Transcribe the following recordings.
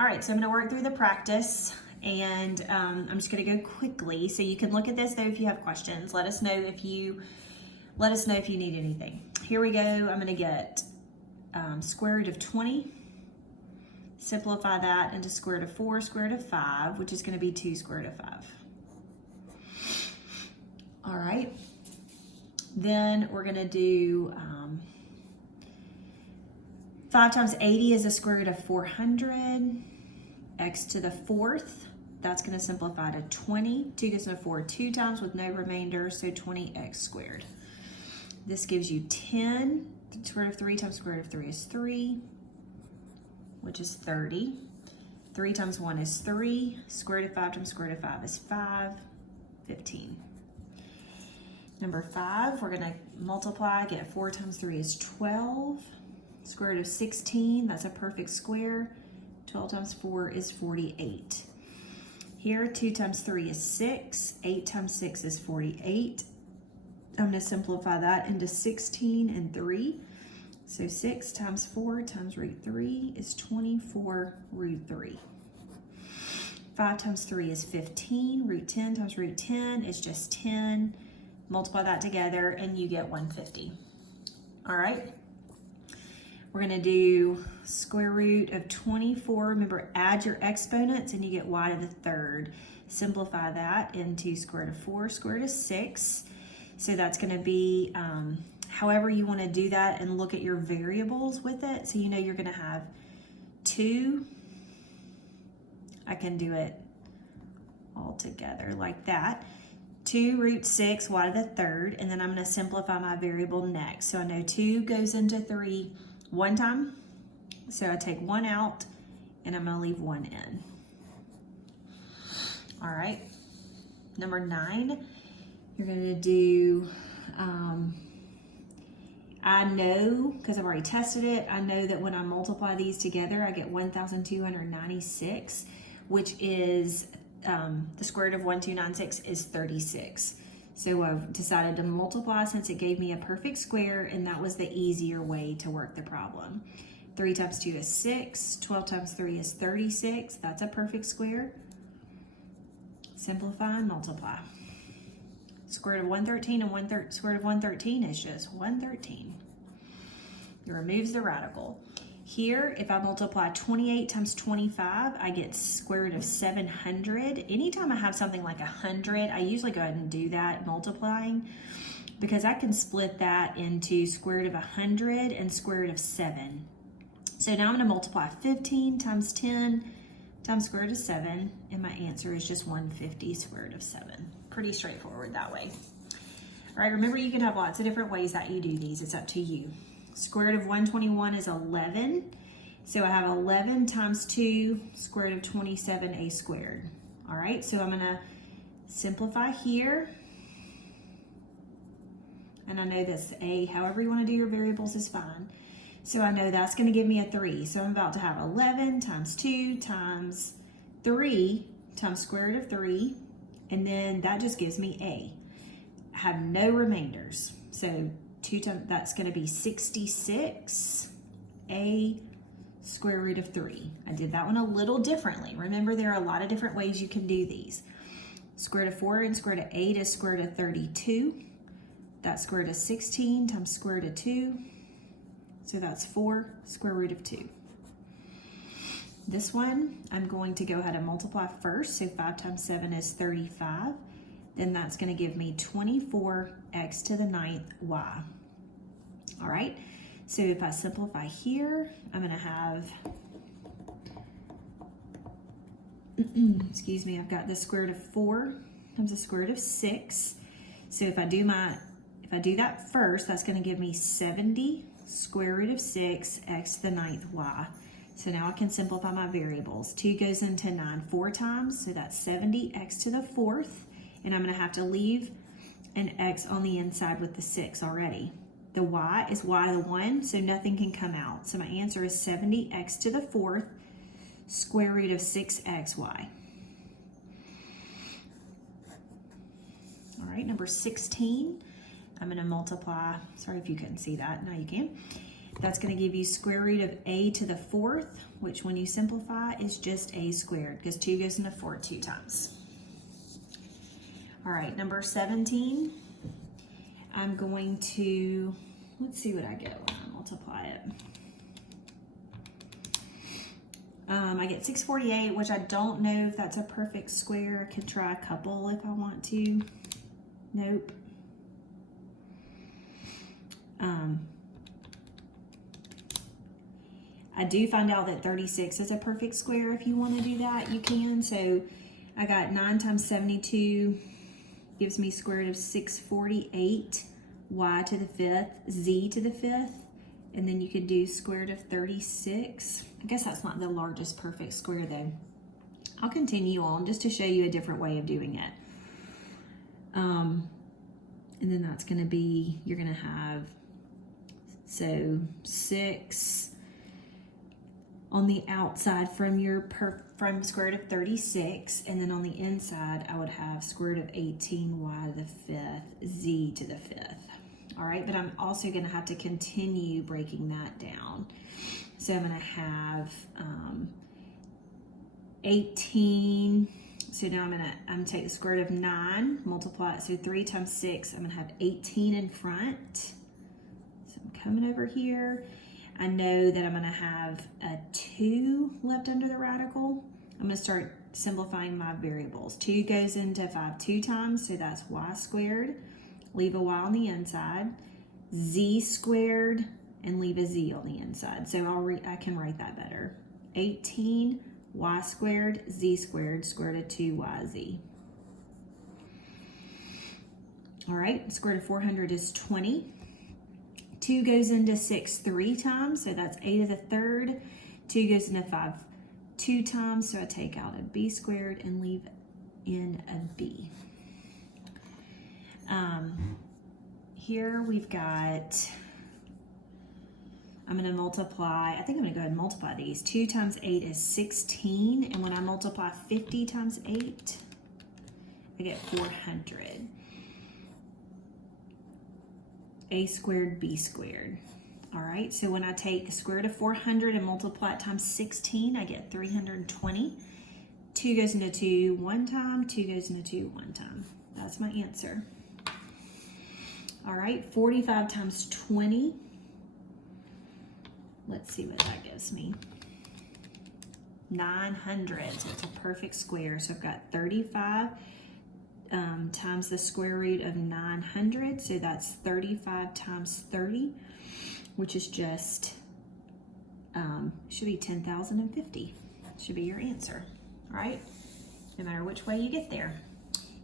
All right, so I'm gonna work through the practice and I'm just gonna go quickly. So you can look at this though if you have questions. Let us know if you need anything. Here we go. I'm gonna get square root of 20. Simplify that into square root of 4, square root of 5, which is gonna be 2 square root of 5. All right, then we're gonna do 5 times 80 is a square root of 400. X to the 4th, that's gonna simplify to 20. 2 goes into 4 2 times with no remainder, so 20x squared. This gives you 10. The square root of 3 times square root of 3 is 3, which is 30. 3 times 1 is 3. Square root of 5 times square root of 5 is 5, 15. Number 5, we're gonna multiply, get 4 times 3 is 12. Square root of 16, that's a perfect square. 12 times 4 is 48. Here, 2 times 3 is 6. 8 times 6 is 48. I'm gonna simplify that into 16 and 3. So 6 times 4 times root 3 is 24 root 3. 5 times 3 is 15. Root 10 times root 10 is just 10. Multiply that together and you get 150. All right. We're gonna do square root of 24. Remember, add your exponents and you get y to the 3rd. Simplify that into square root of 4, square root of 6. So that's gonna be however you wanna do that, and look at your variables with it. So you know you're gonna have 2. I can do it all together like that. 2 root 6, y to the 3rd, and then I'm gonna simplify my variable next. So I know 2 goes into 3 one time, so I take 1 out and I'm gonna leave 1 in. All right, number 9, you're gonna do, I know, because I've already tested it, I know that when I multiply these together, I get 1,296, which is, the square root of 1,296 is 36. So I've decided to multiply since it gave me a perfect square, and that was the easier way to work the problem. 3 times 2 is 6. 12 times 3 is 36. That's a perfect square. Simplify and multiply. Square root of 113 and square root of 113 is just 113. It removes the radical. Here, if I multiply 28 times 25, I get square root of 700. Anytime I have something like 100, I usually go ahead and do that multiplying, because I can split that into square root of 100 and square root of 7. So now I'm going to multiply 15 times 10 times square root of 7, and my answer is just 150 square root of 7. Pretty straightforward that way. All right, remember you can have lots of different ways that you do these. It's up to you. Square root of 121 is 11. So I have 11 times 2, square root of 27a squared. All right, so I'm gonna simplify here. And I know this a, however you wanna do your variables is fine. So I know that's gonna give me a 3. So I'm about to have 11 times 2 times 3 times square root of 3. And then that just gives me a. I have no remainders. So 2 times, that's going to be 66 a square root of 3. I did that one a little differently. Remember, there are a lot of different ways you can do these. Square root of 4 and square root of 8 is square root of 32. That's square root of 16 times square root of 2. So that's 4 square root of 2. This one, I'm going to go ahead and multiply first. So 5 times 7 is 35. Then that's going to give me 24x to the 9th y. All right, so if I simplify here, I'm going to have, excuse me, I've got the square root of 4 times the square root of 6. So if I do that first, that's going to give me 70 square root of 6 x to the 9th y. So now I can simplify my variables. 2 goes into 9 4 times, so that's 70 x to the 4th. And I'm going to have to leave an x on the inside with the 6 already. The y is y to the 1, so nothing can come out. So my answer is 70x to the 4th square root of 6xy. All right, number 16, I'm going to multiply, sorry if you couldn't see that, now you can. That's going to give you square root of a to the 4th, which when you simplify is just a squared, because 2 goes into 4 2 times. All right, number 17, I'm going to, let's see what I get when I multiply it. I get 648, which I don't know if that's a perfect square. I could try a couple if I want to. Nope. I do find out that 36 is a perfect square. If you want to do that, you can. So I got 9 times 72 gives me square root of 648, y to the 5th, z to the 5th, and then you could do square root of 36. I guess that's not the largest perfect square though. I'll continue on just to show you a different way of doing it. And then that's going to be, you're going to have, so 6 on the outside from your from square root of 36, and then on the inside I would have square root of 18 y to the 5th, z to the 5th. All right, but I'm also going to have to continue breaking that down. So I'm going to have 18. So now I'm going to take the square root of 9, multiply it. So 3 times 6, I'm going to have 18 in front. So I'm coming over here. I know that I'm going to have a 2 left under the radical. I'm going to start simplifying my variables. 2 goes into 5 2 times, so that's y squared. Leave a y on the inside. Z squared, and leave a z on the inside. So I can write that better. 18 y squared, z squared, square root of 2yz. All right, square root of 400 is 20. 2 goes into 6 3 times, so that's 8 to the 3rd. 2 goes into 5 2 times, so I take out a b squared and leave in a b. Here we've got, I'm going to multiply, I think I'm going to go ahead and multiply these. 2 times 8 is 16, and when I multiply 50 times 8, I get 400. A squared, b squared. All right, so when I take the square root of 400 and multiply it times 16, I get 320. 2 goes into 2 one time, 2 goes into 2 one time. That's my answer. All right, 45 times 20. Let's see what that gives me. 900, so it's a perfect square. So I've got 35 times the square root of 900, so that's 35 times 30, which is just, should be 10,050. Should be your answer, all right? No matter which way you get there.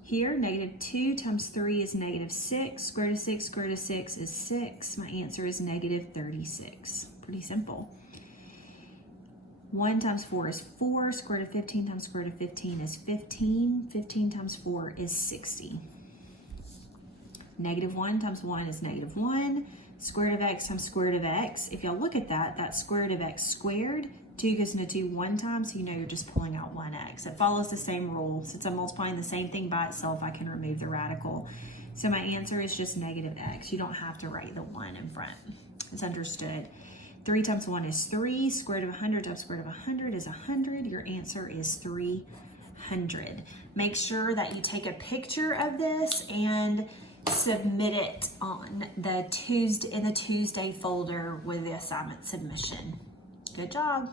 Here, negative 2 times 3 is negative 6. Square root of 6, square root of 6 is 6. My answer is negative 36. Pretty simple. 1 times 4 is 4. Square root of 15 times square root of 15 is 15. 15 times 4 is 60. Negative 1 times 1 is negative 1. Square root of x times square root of x. If y'all look at that, that's square root of x squared. 2 goes into 2 one time, so you know you're just pulling out 1x. It follows the same rule. Since I'm multiplying the same thing by itself, I can remove the radical. So my answer is just negative x. You don't have to write the 1 in front. It's understood. 3 times 1 is 3. Square root of 100 times square root of 100 is 100. Your answer is 300. Make sure that you take a picture of this and submit it on the Tuesday folder with the assignment submission. Good job.